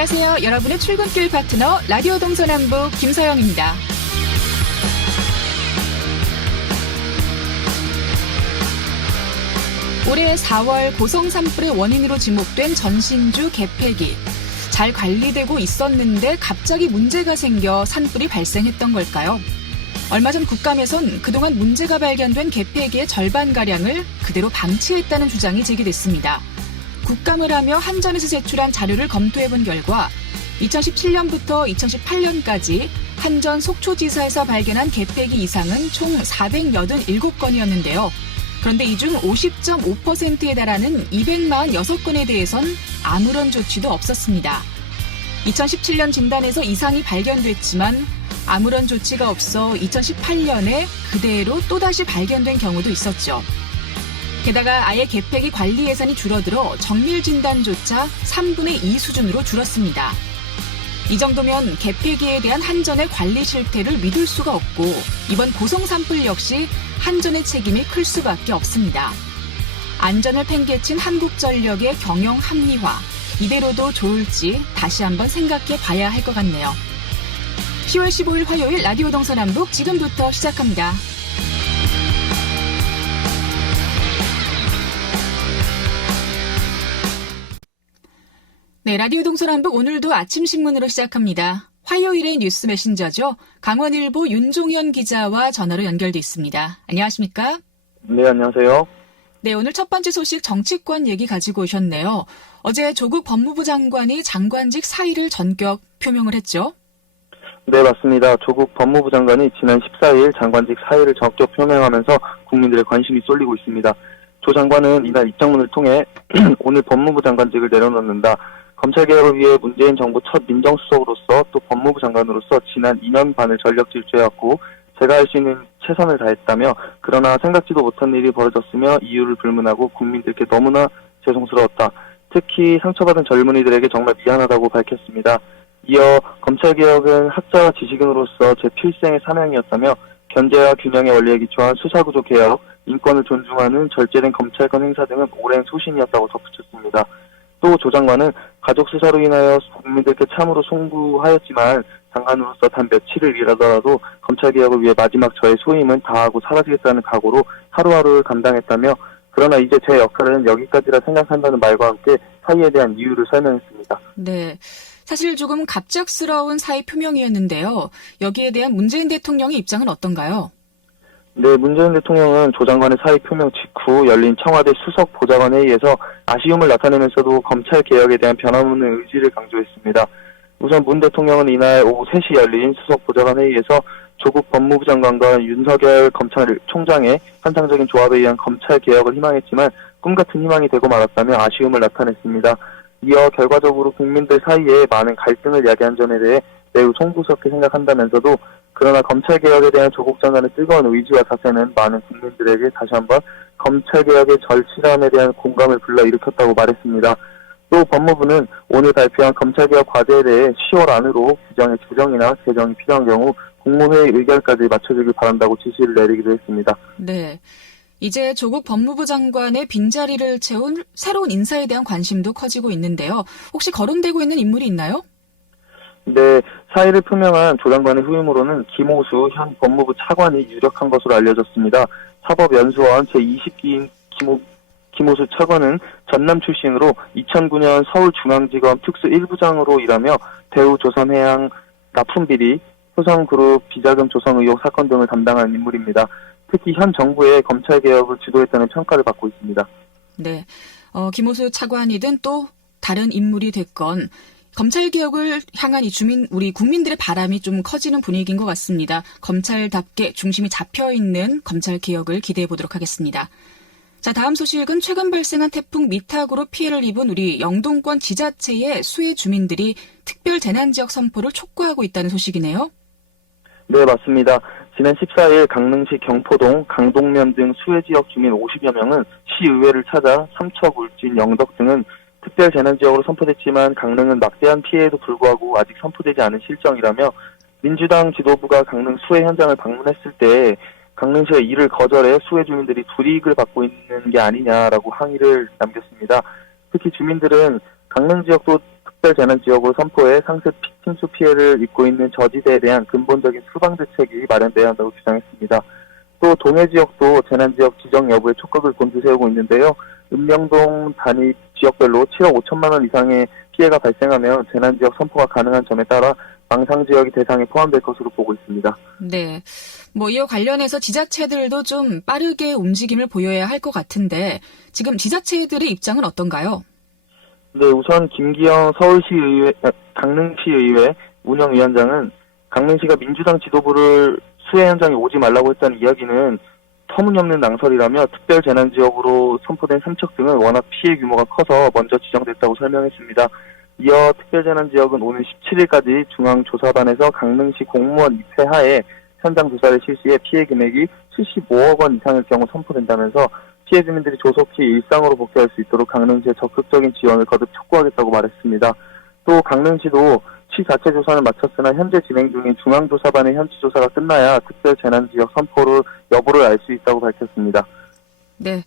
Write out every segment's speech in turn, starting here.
안녕하세요. 여러분의 출근길 파트너 라디오 동서남북 김서영입니다. 올해 4월 고성 산불의 원인으로 지목된 전신주 개폐기. 잘 관리되고 있었는데 갑자기 문제가 생겨 산불이 발생했던 걸까요? 얼마 전 국감에선 그동안 문제가 발견된 개폐기의 절반가량을 그대로 방치했다는 주장이 제기됐습니다. 국감을 하며 한전에서 제출한 자료를 검토해본 결과 2017년부터 2018년까지 한전 속초지사에서 발견한 개폐기 이상은 총 487건이었는데요. 그런데 이 중 50.5%에 달하는 246건에 대해선 아무런 조치도 없었습니다. 2017년 진단에서 이상이 발견됐지만 아무런 조치가 없어 2018년에 그대로 또다시 발견된 경우도 있었죠. 게다가 아예 개폐기 관리 예산이 줄어들어 정밀 진단조차 3분의 2 수준으로 줄었습니다. 이 정도면 개폐기에 대한 한전의 관리 실태를 믿을 수가 없고 이번 고성 산불 역시 한전의 책임이 클 수밖에 없습니다. 안전을 팽개친 한국전력의 경영 합리화, 이대로도 좋을지 다시 한번 생각해 봐야 할 것 같네요. 10월 15일 화요일 라디오 동서남북 지금부터 시작합니다. 네, 라디오 동서남북 오늘도 아침 신문으로 시작합니다. 화요일의 뉴스 메신저죠. 강원일보 윤종현 기자와 전화로 연결돼 있습니다. 안녕하십니까? 네, 안녕하세요. 네, 오늘 첫 번째 소식 정치권 얘기 가지고 오셨네요. 어제 조국 법무부 장관이 장관직 사의를 전격 표명을 했죠? 네, 맞습니다. 조국 법무부 장관이 지난 14일 장관직 사의를 전격 표명하면서 국민들의 관심이 쏠리고 있습니다. 조 장관은 이날 입장문을 통해 오늘 법무부 장관직을 내려놓는다. 검찰개혁을 위해 문재인 정부 첫 민정수석으로서 또 법무부 장관으로서 지난 2년 반을 전력 질주해왔고 제가 할 수 있는 최선을 다했다며 그러나 생각지도 못한 일이 벌어졌으며 이유를 불문하고 국민들께 너무나 죄송스러웠다. 특히 상처받은 젊은이들에게 정말 미안하다고 밝혔습니다. 이어 검찰개혁은 학자와 지식인으로서 제 필생의 사명이었다며 견제와 균형의 원리에 기초한 수사구조 개혁, 인권을 존중하는 절제된 검찰권 행사 등은 오랜 소신이었다고 덧붙였습니다. 또 조 장관은 가족 수사로 인하여 국민들께 참으로 송구하였지만 장관으로서 단 며칠을 일하더라도 검찰개혁을 위해 마지막 저의 소임은 다하고 사라지겠다는 각오로 하루하루를 감당했다며 그러나 이제 제 역할은 여기까지라 생각한다는 말과 함께 사의에 대한 이유를 설명했습니다. 네, 사실 조금 갑작스러운 사의 표명이었는데요. 여기에 대한 문재인 대통령의 입장은 어떤가요? 네, 문재인 대통령은 조 장관의 사의 표명 직후 열린 청와대 수석 보좌관 회의에서 아쉬움을 나타내면서도 검찰개혁에 대한 변함없는 의지를 강조했습니다. 우선 문 대통령은 이날 오후 3시 열린 수석 보좌관 회의에서 조국 법무부 장관과 윤석열 검찰총장의 환상적인 조합에 의한 검찰개혁을 희망했지만 꿈같은 희망이 되고 말았다며 아쉬움을 나타냈습니다. 이어 결과적으로 국민들 사이에 많은 갈등을 야기한 점에 대해 매우 송구스럽게 생각한다면서도 그러나 검찰개혁에 대한 조국 장관의 뜨거운 의지와 자세는 많은 국민들에게 다시 한번 검찰개혁의 절실함에 대한 공감을 불러일으켰다고 말했습니다. 또 법무부는 오늘 발표한 검찰개혁 과제에 대해 10월 안으로 규정의 조정이나 개정이 필요한 경우 국무회의 의결까지 맞춰주길 바란다고 지시를 내리기도 했습니다. 네, 이제 조국 법무부 장관의 빈자리를 채운 새로운 인사에 대한 관심도 커지고 있는데요. 혹시 거론되고 있는 인물이 있나요? 네, 사의를 표명한 조 장관의 후임으로는 김호수 현 법무부 차관이 유력한 것으로 알려졌습니다. 사법연수원 제20기인 김호수 차관은 전남 출신으로 2009년 서울중앙지검 특수 1부장으로 일하며 대우 조선해양 납품비리, 효성그룹 비자금 조성 의혹 사건 등을 담당한 인물입니다. 특히 현 정부의 검찰개혁을 주도했다는 평가를 받고 있습니다. 네, 김호수 차관이든 또 다른 인물이 됐건 검찰개혁을 향한 우리 국민들의 바람이 좀 커지는 분위기인 것 같습니다. 검찰답게 중심이 잡혀있는 검찰개혁을 기대해 보도록 하겠습니다. 자, 다음 소식은 최근 발생한 태풍 미탁으로 피해를 입은 우리 영동권 지자체의 수해 주민들이 특별 재난지역 선포를 촉구하고 있다는 소식이네요. 네, 맞습니다. 지난 14일 강릉시 경포동, 강동면 등 수해 지역 주민 50여 명은 시의회를 찾아 삼척, 울진, 영덕 등은 특별 재난지역으로 선포됐지만 강릉은 막대한 피해에도 불구하고 아직 선포되지 않은 실정이라며 민주당 지도부가 강릉 수해 현장을 방문했을 때 강릉시가 이를 거절해 수해 주민들이 불이익을 받고 있는 게 아니냐라고 항의를 남겼습니다. 특히 주민들은 강릉 지역도 특별재난지역으로 선포해 상습 침수 피해를 입고 있는 저지대에 대한 근본적인 수방 대책이 마련돼야 한다고 주장했습니다. 또 동해 지역도 재난지역 지정 여부에 촉각을 곤두세우고 있는데요. 읍명동 단위 지역별로 7억 5천만 원 이상의 피해가 발생하면 재난지역 선포가 가능한 점에 따라 망상지역이 대상에 포함될 것으로 보고 있습니다. 네. 이와 관련해서 지자체들도 좀 빠르게 움직임을 보여야 할 것 같은데 지금 지자체들의 입장은 어떤가요? 네, 우선 김기영 강릉시의회 운영위원장은 강릉시가 민주당 지도부를 수해 현장에 오지 말라고 했다는 이야기는 터무니없는 낭설이라며 특별재난지역으로 선포된 삼척 등은 워낙 피해 규모가 커서 먼저 지정됐다고 설명했습니다. 이어 특별재난지역은 오는 17일까지 중앙조사반에서 강릉시 공무원 입회하에 현장 조사를 실시해 피해 금액이 75억 원 이상일 경우 선포된다면서 피해 주민들이 조속히 일상으로 복귀할 수 있도록 강릉시에 적극적인 지원을 거듭 촉구하겠다고 말했습니다. 또 강릉시도 시 자체 조사는 마쳤으나 현재 진행 중인 중앙조사반의 현지 조사가 끝나야 특별재난지역 선포를 여부를 알 수 있다고 밝혔습니다. 네.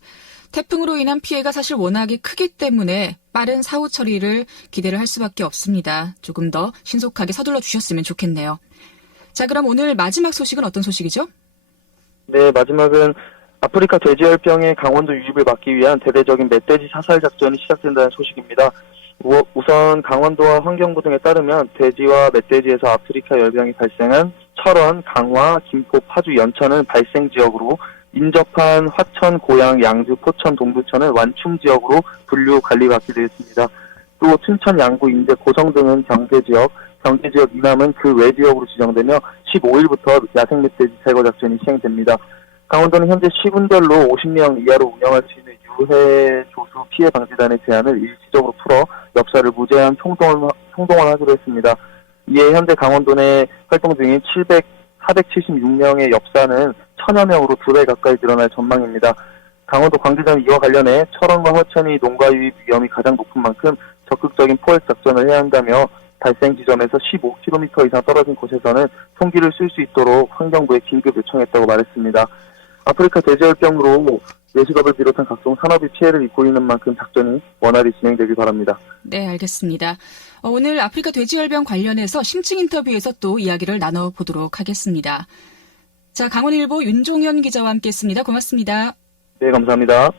태풍으로 인한 피해가 사실 워낙에 크기 때문에 빠른 사후 처리를 기대를 할 수밖에 없습니다. 조금 더 신속하게 서둘러 주셨으면 좋겠네요. 자, 그럼 오늘 마지막 소식은 어떤 소식이죠? 네, 마지막은 아프리카 돼지열병의 강원도 유입을 막기 위한 대대적인 멧돼지 사살 작전이 시작된다는 소식입니다. 우선 강원도와 환경부 등에 따르면 돼지와 멧돼지에서 아프리카 열병이 발생한 철원, 강화, 김포, 파주, 연천은 발생 지역으로 인접한 화천, 고양, 양주, 포천, 동두천은 완충 지역으로 분류 관리가 되었습니다. 또 춘천, 양구, 인제, 고성 등은 경계지역 이남은 그 외 지역으로 지정되며 15일부터 야생 멧돼지 제거 작전이 시행됩니다. 강원도는 현재 시군별로 50명 이하로 운영할 수 있는 유해 조수 피해 방지단의 제안을 일시적으로 풀어 엽사를 무제한 총동원하기로 했습니다. 이에 현재 강원도 내 활동 중인 476명의 엽사는 1000여 명으로 2배 가까이 늘어날 전망입니다. 강원도 관계자는 이와 관련해 철원과 화천이 농가 유입 위험이 가장 높은 만큼 적극적인 포획 작전을 해야 한다며 발생 지점에서 15km 이상 떨어진 곳에서는 총기를 쓸 수 있도록 환경부에 긴급 요청했다고 말했습니다. 아프리카 돼지열병으로 외식업을 비롯한 각종 산업이 피해를 입고 있는 만큼 작전이 원활히 진행되길 바랍니다. 네, 알겠습니다. 오늘 아프리카 돼지열병 관련해서 심층 인터뷰에서 또 이야기를 나눠보도록 하겠습니다. 자, 강원일보 윤종현 기자와 함께했습니다. 고맙습니다. 네, 감사합니다.